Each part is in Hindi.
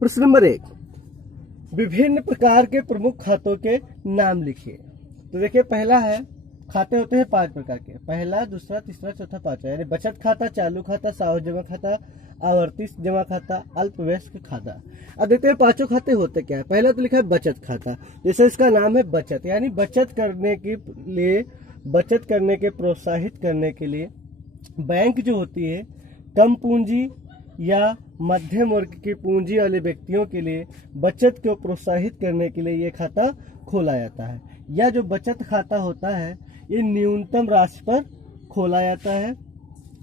प्रश्न नंबर 1, विभिन्न प्रकार के प्रमुख खातों के नाम लिखिए। तो देखिए, पहला है, खाते होते हैं 5 प्रकार के, पहला, दूसरा, तीसरा, चौथा, पांचवा, यानी बचत खाता, चालू खाता, सावधि जमा खाता, आवर्ती जमा खाता, अल्पवयस्क खाता। अब देखते हैं पांचों खाते होते क्या है। पहला तो लिखा है बचत खाता, जैसे इसका नाम है बचत, यानी बचत करने के लिए, बचत करने के प्रोत्साहित करने के लिए बैंक जो होती है कम पूंजी या मध्यम वर्ग की पूंजी वाले व्यक्तियों के लिए बचत को प्रोत्साहित करने के लिए ये खाता खोला जाता है। यह जो बचत खाता होता है ये न्यूनतम राशि पर खोला जाता है।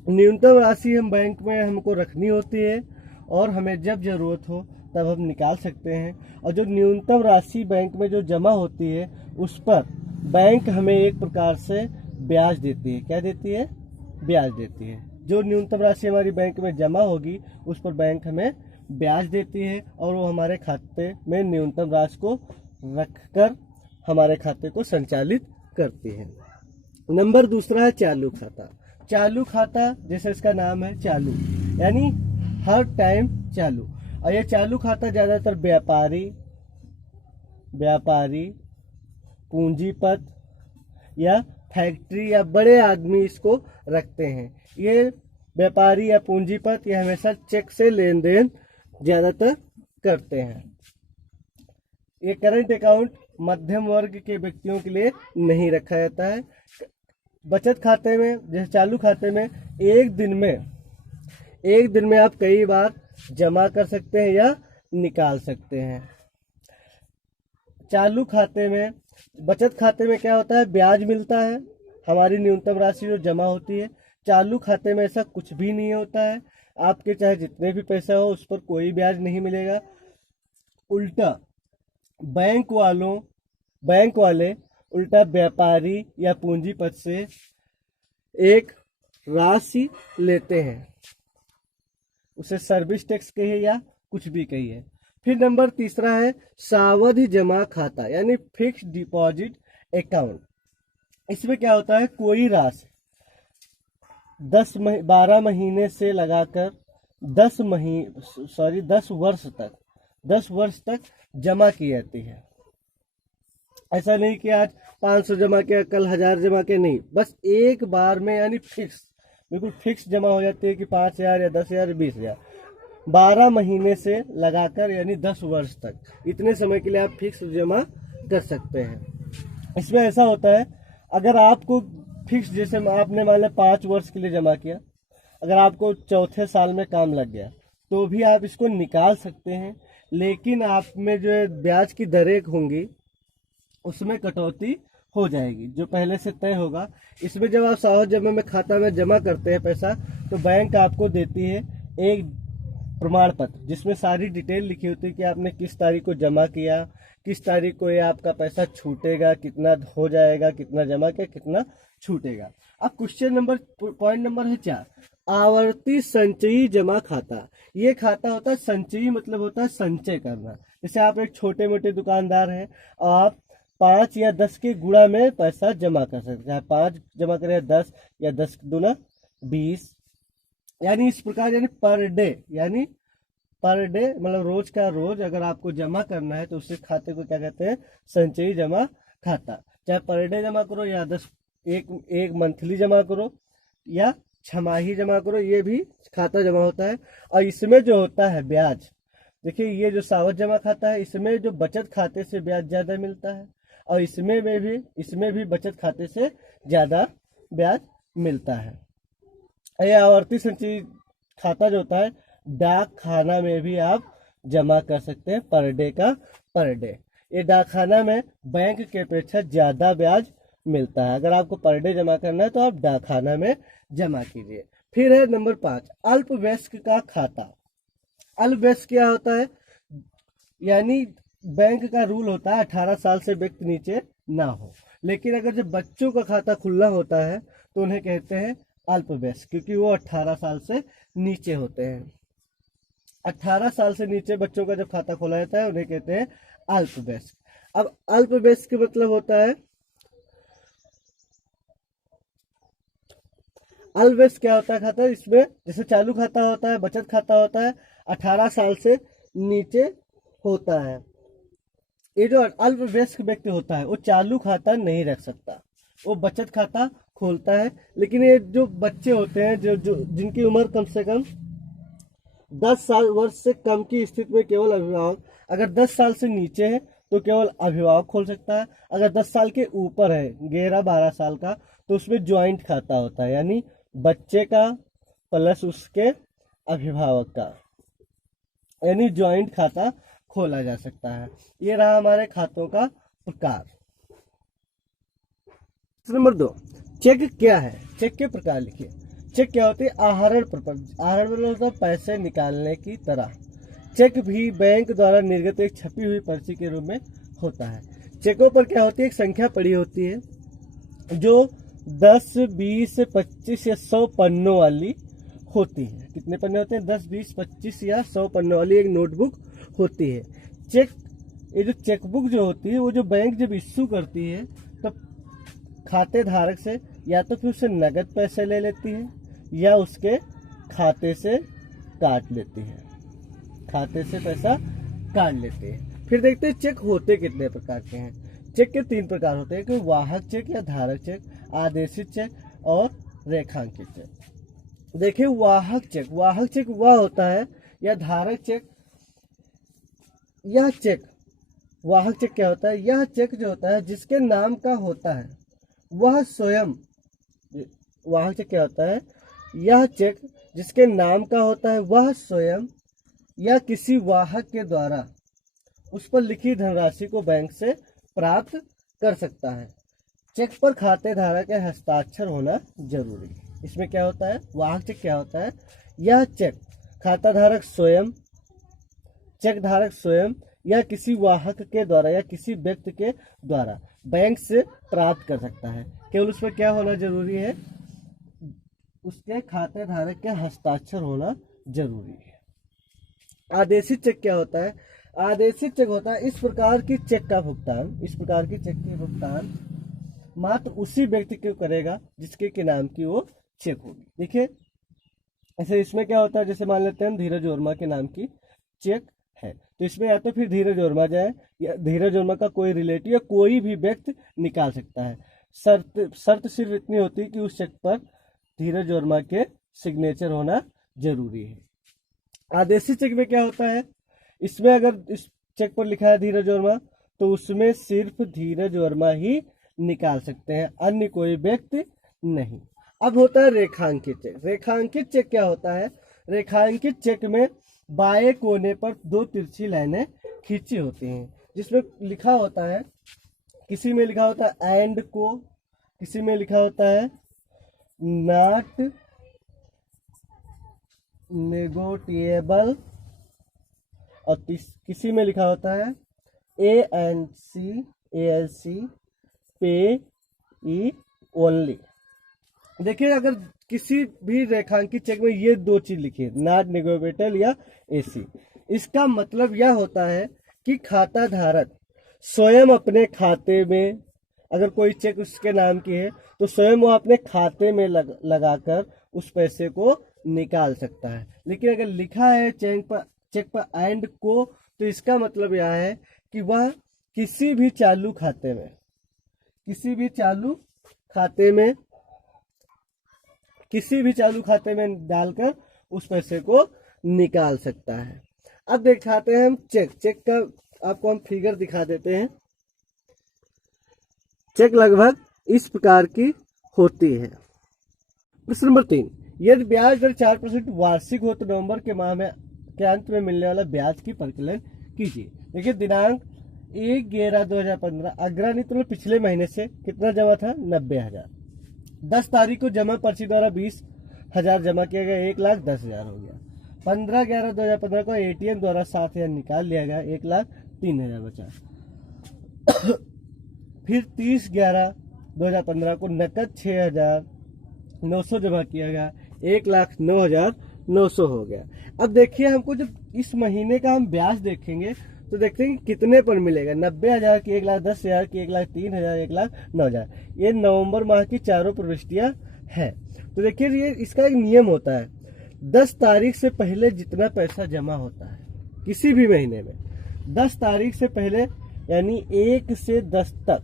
न्यूनतम राशि हम बैंक में हमको रखनी होती है और हमें जब ज़रूरत हो तब हम निकाल सकते हैं। और जो न्यूनतम राशि बैंक में जो जमा होती है उस पर बैंक हमें एक प्रकार से ब्याज देती है। क्या देती है? ब्याज देती है। जो न्यूनतम राशि हमारी बैंक में जमा होगी उस पर बैंक हमें ब्याज देती है और वो हमारे खाते में न्यूनतम राशि को रखकर हमारे खाते को संचालित करती है। नंबर दूसरा है चालू खाता। चालू खाता, जैसे इसका नाम है चालू, यानी हर टाइम चालू। और ये चालू खाता ज़्यादातर व्यापारी, पूंजीपत या फैक्ट्री या बड़े आदमी इसको रखते हैं। ये व्यापारी या पूंजीपत ये हमेशा चेक से लेन देन ज़्यादातर करते हैं। ये करंट अकाउंट मध्यम वर्ग के व्यक्तियों के लिए नहीं रखा जाता है। बचत खाते में, जैसे चालू खाते में एक दिन में आप कई बार जमा कर सकते हैं या निकाल सकते हैं। चालू खाते में, बचत खाते में क्या होता है, ब्याज मिलता है हमारी न्यूनतम राशि जो जमा होती है। चालू खाते में ऐसा कुछ भी नहीं होता है, आपके चाहे जितने भी पैसा हो उस पर कोई ब्याज नहीं मिलेगा। उल्टा बैंक वाले उल्टा व्यापारी या पूंजीपत से एक राशि लेते हैं, उसे सर्विस टैक्स कहिए या कुछ भी कहिए। फिर नंबर तीसरा है सावधि जमा खाता, यानी फिक्स डिपॉजिट अकाउंट। इसमें क्या होता है, कोई राशि 12 महीने से लगाकर 10 वर्ष तक जमा की जाती है। ऐसा नहीं कि आज 500 जमा किया, कल 1000 जमा किया, नहीं, बस एक बार में, यानी बिल्कुल फिक्स जमा हो जाती है कि 5000 या 10,000 20,000। 12 महीने से लगाकर यानी 10 वर्ष तक, इतने समय के लिए आप फिक्स जमा कर सकते हैं। इसमें ऐसा होता है, अगर आपको फिक्स, जैसे आपने मान लिया 5 वर्ष के लिए जमा किया, अगर आपको चौथे साल में काम लग गया तो भी आप इसको निकाल सकते हैं, लेकिन आप में जो ब्याज की दरें होंगी उसमें कटौती हो जाएगी जो पहले से तय होगा। इसमें जब आप सावधि जमा में खाता में जमा करते हैं पैसा, तो बैंक आपको देती है एक प्रमाण पत्र जिसमें सारी डिटेल लिखी होती है कि आपने किस तारीख को जमा किया, किस तारीख को ये आपका पैसा छूटेगा, कितना हो जाएगा, कितना जमा किया, कितना छूटेगा। अब पॉइंट नंबर है 4, आवर्ती संचयी जमा खाता। ये खाता होता है संचयी, मतलब होता है संचय करना। जैसे आप एक छोटे मोटे दुकानदार हैं और आप 5 या 10 के गुणा में पैसा जमा कर सकते हैं। 5 जमा करें 10 या 10 दूना 20, यानी इस प्रकार, यानी पर डे मतलब रोज का रोज अगर आपको जमा करना है तो उस खाते को क्या कहते हैं, संचयी जमा खाता। चाहे पर डे जमा करो या एक मंथली जमा करो या छमाही जमा करो, ये भी खाता जमा होता है। और इसमें जो होता है ब्याज, देखिए ये जो सावधि जमा खाता है इसमें जो बचत खाते से ब्याज ज़्यादा मिलता है और इसमें भी बचत खाते से ज़्यादा ब्याज मिलता है। ये आवर्ती संचयी खाता जो होता है डाक खाना में भी आप जमा कर सकते हैं, पर डे। ये डाक खाना में बैंक के अपेक्षा ज़्यादा ब्याज मिलता है। अगर आपको पर डे जमा करना है तो आप डाक खाना में जमा कीजिए। फिर है नंबर 5, अल्पवयस्क का खाता। अल्पवयस्क क्या होता है, यानी बैंक का रूल होता है 18 साल से व्यक्ति नीचे ना हो, लेकिन अगर जब बच्चों का खाता खुला होता है तो उन्हें कहते हैं अल्पवयस्क, क्योंकि वो 18 साल से नीचे होते हैं। 18 साल से नीचे बच्चों का जब खाता खोला जाता है उन्हें कहते हैं अल्पवयस्क। अब अल्पवयस्क का मतलब होता है, अल्पवयस्क क्या होता है खाता, इसमें जैसे चालू खाता होता है, बचत खाता होता है, 18 साल से नीचे होता है। ये जो अल्प वयस्क व्यक्ति होता है वो चालू खाता नहीं रख सकता, वो बचत खाता खोलता है। लेकिन ये जो बच्चे होते हैं जो जिनकी उम्र कम से कम 10 साल वर्ष से कम की स्थिति में केवल अभिभावक, अगर 10 साल से नीचे है तो केवल अभिभावक खोल सकता है। अगर 10 साल के ऊपर है 11-12 साल का तो उसमें ज्वाइंट खाता होता है, यानी बच्चे का प्लस उसके अभिभावक का, यानी ज्वाइंट खाता खोला जा सकता है। ये रहा हमारे खातों का प्रकार। नंबर 2, चेक क्या है? चेक के प्रकार लिखिए। चेक क्या होती है? आहरण प्रपत्र। आहरण मतलब होता है पैसे निकालने की तरह। चेक भी बैंक द्वारा निर्गत एक छपी हुई पर्ची के रूप में होता है। चेकों पर क्या होती है? एक संख्या पड़ी होती है जो 10, 20, 25 या 100 पन्नों वाली होती है। कितने पन्ने होते हैं? 10, 20, 25 या 100 पन्नों वाली एक नोटबुक होती है। चेक, ये जो चेकबुक जो होती है वो जो बैंक जब इश्यू करती है तो खाते धारक से या तो फिर उससे नगद पैसे ले लेती है या उसके खाते से काट लेती है, खाते से पैसा काट लेते हैं। फिर देखते हैं चेक होते कितने प्रकार के हैं। चेक के 3 प्रकार होते हैं कि वाहक चेक या धारक चेक, आदेशित चेक और रेखांकित चेक। देखिए वाहक चेक, वाहक चेक वह होता है या धारक चेक, यह चेक, वाहक चेक क्या होता है? यह चेक जो होता है जिसके नाम का होता है वह स्वयं, वाहक चेक क्या होता है? यह चेक जिसके नाम का होता है वह स्वयं या किसी वाहक के द्वारा उस पर लिखी धनराशि को बैंक से प्राप्त कर सकता है। चेक पर खाते धारक के हस्ताक्षर होना जरूरी। इसमें क्या होता है? वाहक चेक क्या होता है? यह चेक खाता धारक स्वयं, चेक धारक स्वयं या किसी वाहक के द्वारा या किसी व्यक्ति के द्वारा बैंक से प्राप्त कर सकता है। केवल उसमें क्या होना जरूरी है? उसके खाते धारक के हस्ताक्षर होना जरूरी है। आदेशित चेक क्या होता है? आदेशित चेक होता है इस प्रकार की चेक का भुगतान, इस प्रकार की चेक के भुगतान मात्र उसी व्यक्ति को करेगा जिसके के नाम की वो चेक होगी। देखिए ऐसे इसमें क्या होता है, जैसे मान लेते हैं हम धीरज वर्मा के नाम की चेक है तो इसमें या तो फिर धीरज वर्मा जाए या धीरज वर्मा का कोई रिलेटिव या कोई भी व्यक्ति निकाल सकता है। शर्त सिर्फ इतनी होती है कि उस चेक पर धीरज वर्मा के सिग्नेचर होना जरूरी है। आदेशित चेक में क्या होता है? इसमें अगर इस चेक पर लिखा है धीरज वर्मा तो उसमें सिर्फ धीरज वर्मा ही निकाल सकते हैं, अन्य कोई व्यक्ति नहीं। अब होता है रेखांकित चेक। रेखांकित चेक क्या होता है? रेखांकित चेक में बाएं कोने पर 2 तिरछी लाइनें खींची होती हैं जिसमें लिखा होता है, किसी में लिखा होता है एंड को, किसी में लिखा होता है नॉट नेगोटिएबल और किसी में लिखा होता है ANC पे ई ओनली। देखिए अगर किसी भी रेखांकित चेक में ये 2 चीज लिखी है, नॉट नेगोटिएबल या AC, इसका मतलब यह होता है कि खाता धारक स्वयं अपने खाते में, अगर कोई चेक उसके नाम की है तो स्वयं वो अपने खाते में लगाकर उस पैसे को निकाल सकता है। लेकिन अगर लिखा है चेक पर एंड को तो इसका मतलब यह है कि वह किसी भी चालू खाते में, किसी भी चालू खाते में डालकर उस पैसे को निकाल सकता है। अब दिखाते हैं हम चेक का आपको हम फिगर दिखा देते हैं। चेक लगभग इस प्रकार की होती है। प्रश्न नंबर 3, यदि ब्याज दर 4% वार्षिक हो तो नवंबर के माह में के अंत में मिलने वाला ब्याज की परिकलन कीजिए। देखिए दिनांक 1/11/2015 अग्रणी मतलब पिछले महीने से कितना जमा था? 90,000। 10 तारीख को जमा पर्ची द्वारा 20,000 जमा किया गया, 1,10,000 हो गया। 15/11/2015 को ATM द्वारा 7,000 निकाल लिया गया, 1,03,000 बचा। फिर 30/11/2015 को नकद 6,900 जमा किया गया, 1,09,900 हो गया। अब देखिए हमको जब इस महीने का हम ब्याज देखेंगे तो देखते हैं कि कितने पर मिलेगा। 90,000 की, 1,10,000 की, 1,03,000, 1,09,000। ये नवंबर माह की चारों प्रविष्टियां हैं। तो देखिए ये इसका एक नियम होता है, 10 तारीख से पहले जितना पैसा जमा होता है, किसी भी महीने में 10 तारीख से पहले यानी 1 से 10 तक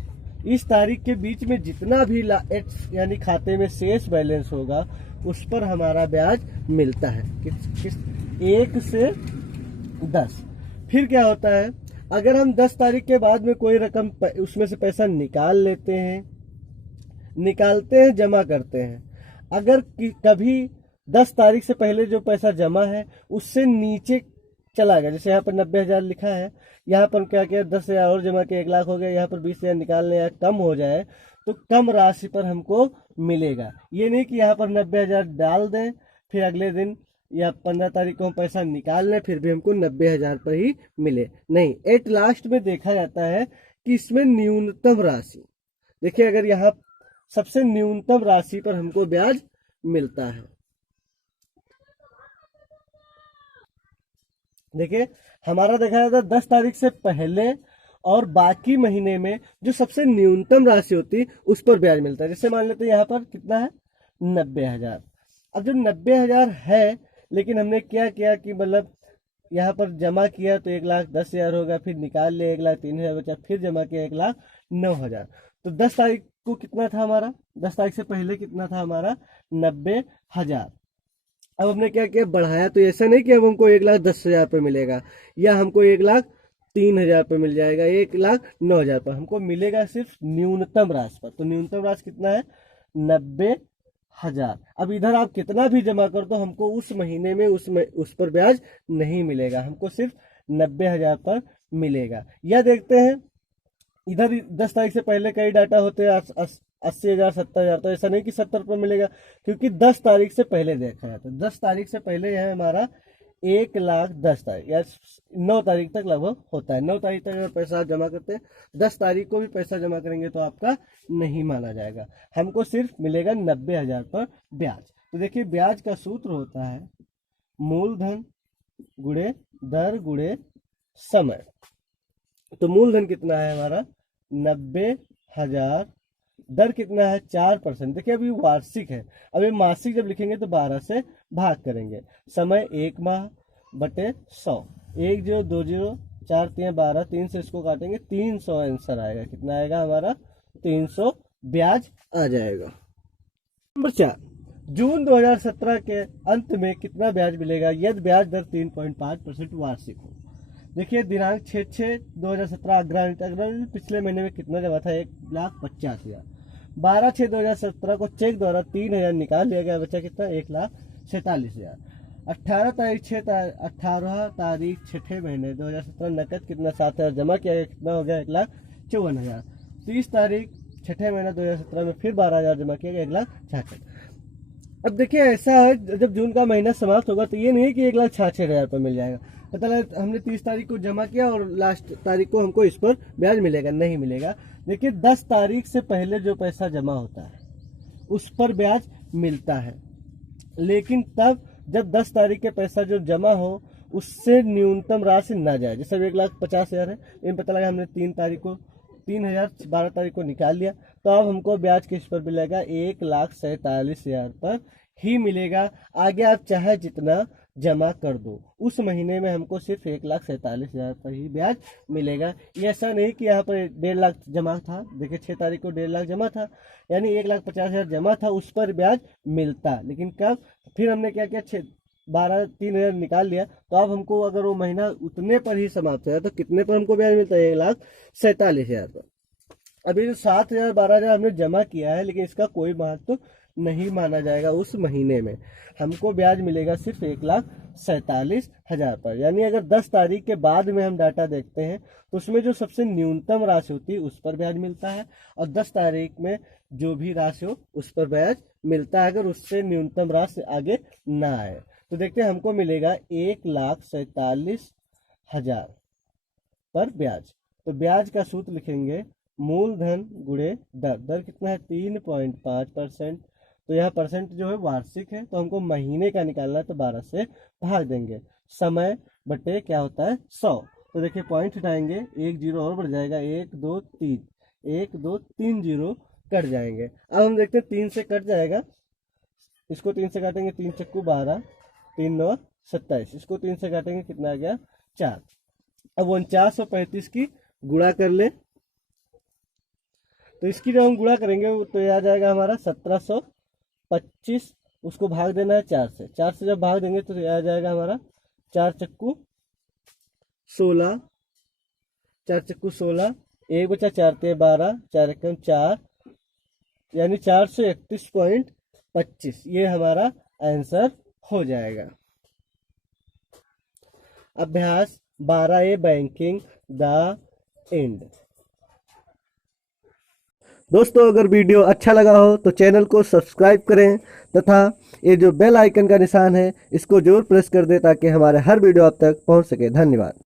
इस तारीख के बीच में जितना भी यानी खाते में शेष बैलेंस होगा उस पर हमारा ब्याज मिलता है। किस 1 से 10। फिर क्या होता है, अगर हम 10 तारीख के बाद में कोई रकम उसमें से पैसा निकालते हैं जमा करते हैं, अगर कभी 10 तारीख से पहले जो पैसा जमा है उससे नीचे चला गया, जैसे यहाँ पर 90,000 लिखा है, यहाँ पर क्या किया 10,000 और जमा किया 1 लाख हो गया, यहाँ पर 20,000 निकालने या कम हो जाए तो कम राशि पर हमको मिलेगा। ये नहीं कि यहाँ पर 90,000 डाल दें फिर अगले दिन या 15 तारीख को हम पैसा निकाल लें फिर भी हमको 90,000 पर ही मिले, नहीं। एट लास्ट में देखा जाता है कि इसमें न्यूनतम राशि, देखिए अगर यहाँ सबसे न्यूनतम राशि पर हमको ब्याज मिलता है। देखिए हमारा देखा जाता है 10 तारीख से पहले और बाकी महीने में जो सबसे न्यूनतम राशि होती है उस पर ब्याज मिलता है। जैसे मान लेते हैं यहाँ पर कितना है 90,000। अब जो 90,000 है लेकिन हमने क्या किया कि मतलब यहाँ पर जमा किया तो 1,10,000 होगा, फिर निकाल लिया 1,03,000 बचा, फिर जमा किया 1,09,000। तो 10 तारीख को कितना था हमारा, 10 तारीख से पहले कितना था हमारा 90,000। अब हमने क्या किया बढ़ाया, तो ऐसा नहीं कि अब हमको 1,10,000 पर मिलेगा या हमको 1,03,000 पर मिल जाएगा, 1,09,000 पर हमको मिलेगा सिर्फ न्यूनतम राशि पर। तो न्यूनतम राशि कितना है 90,000। अब इधर आप कितना भी जमा कर दो हमको उस महीने में उस पर ब्याज नहीं मिलेगा, हमको सिर्फ 90,000 पर मिलेगा। यह देखते हैं इधर 10 तारीख से पहले कई डाटा होते हैं 80,000 70,000, तो ऐसा नहीं कि 70 पर मिलेगा क्योंकि 10 तारीख से पहले देखा जाता है। 10 तारीख से पहले है हमारा 1,10,000 तारीख या 9 तारीख तक लगभग होता है। 9 तारीख तक अगर पैसा आप जमा करते हैं 10 तारीख को भी पैसा जमा करेंगे तो आपका नहीं माना जाएगा, हमको सिर्फ मिलेगा 90,000 पर ब्याज। तो देखिए ब्याज का सूत्र होता है मूलधन गुणे दर गुणे समय। तो मूलधन कितना है हमारा 90,000, दर कितना है 4%। देखिए अभी वार्षिक है, अभी मासिक जब लिखेंगे तो 12 से भाग करेंगे। समय 1 माह बटे 100, 1 0 2 0 4 3 12, 3 से इसको काटेंगे 300 आंसर आएगा। कितना आएगा हमारा 300 ब्याज आ जाएगा। नंबर 4, जून 2017 के अंत में कितना ब्याज मिलेगा यदि ब्याज दर 3.5% वार्षिक हो। देखिए दिनांक 6/6/2017 अग्रणी पिछले महीने में कितना जमा था 1,50,000। 12/6/2017 को चेक द्वारा 3,000 निकाल लिया गया, बचा कितना 1,47,000। 18 तारीख 6ठे महीने 2017 नकद कितना 7,000 जमा किया गया, कितना हो गया 1,54,000। 30 तारीख 6ठे महीना 2017 में फिर 12,000 जमा किया गया 1,66,000। अब देखिए ऐसा है जब जून का महीना समाप्त होगा तो ये नहीं कि 1,66,000 पर मिल जाएगा, पता लगा हमने 30 तारीख को जमा किया और लास्ट तारीख को हमको इस पर ब्याज मिलेगा, नहीं मिलेगा। देखिए 10 तारीख से पहले जो पैसा जमा होता है उस पर ब्याज मिलता है, लेकिन तब जब 10 तारीख के पैसा जो जमा हो उससे न्यूनतम राशि ना जाए। जैसे 1,50,000 है, लेकिन पता लगा हमने 3,000 12 तारीख को निकाल लिया तो अब हमको ब्याज किस पर मिलेगा 1,47,000 पर ही मिलेगा। आगे आप चाहे जितना जमा कर दो उस महीने में हमको सिर्फ 1,47,000 पर ही ब्याज मिलेगा। ये ऐसा नहीं कि यहाँ पर 1.5 लाख जमा था, देखिए 6 तारीख को 1.5 लाख जमा था यानी 1,50,000 जमा था उस पर ब्याज मिलता, लेकिन कब फिर हमने क्या किया 3,000 निकाल लिया तो अब हमको अगर वो महीना उतने पर ही समाप्त हो तो कितने पर हमको ब्याज मिलता है 1,47,000 पर। अभी जो 7,000 12,000 हमने जमा किया है लेकिन इसका कोई महत्व नहीं माना जाएगा, उस महीने में हमको ब्याज मिलेगा सिर्फ 1,47,000 पर। यानी अगर 10 तारीख के बाद में हम डाटा देखते हैं तो उसमें जो सबसे न्यूनतम राशि होती है उस पर ब्याज मिलता है और 10 तारीख में जो भी राशि हो उस पर ब्याज मिलता है अगर उससे न्यूनतम राशि आगे ना आए। तो देखते हैं हमको मिलेगा 1,47,000 पर ब्याज। तो ब्याज का सूत्र लिखेंगे मूलधन गुणे दर। दर कितना है 3.5%। तो यह परसेंट जो है वार्षिक है तो हमको महीने का निकालना है तो 12 से भाग देंगे। समय बटे क्या होता है 100। तो देखिए पॉइंट हटाएंगे 1 0 और बढ़ जाएगा 1 2 3 1 2 3 0 कट जाएंगे। अब हम देखते हैं 3 से कट जाएगा, इसको 3 से काटेंगे 3 चक्कू 12 3 9 27, इसको 3 से काटेंगे कितना आ गया 4। अब 4935 की गुणा कर ले, तो इसकी जब हम गुणा करेंगे तो ये आ जाएगा हमारा 1725। उसको भाग देना है 4 से, 4 से जब भाग देंगे तो ये आ जाएगा हमारा 4 चक्कू 16, 4 चक्कू 16, 1 बचा 4 ते 12, 4 एकम 4, यानी 431.25 ये हमारा आंसर हो जाएगा। अभ्यास 12A बैंकिंग द एंड। दोस्तों अगर वीडियो अच्छा लगा हो तो चैनल को सब्सक्राइब करें तथा ये जो बेल आइकन का निशान है इसको जरूर प्रेस कर दें ताकि हमारे हर वीडियो आप तक पहुंच सके। धन्यवाद।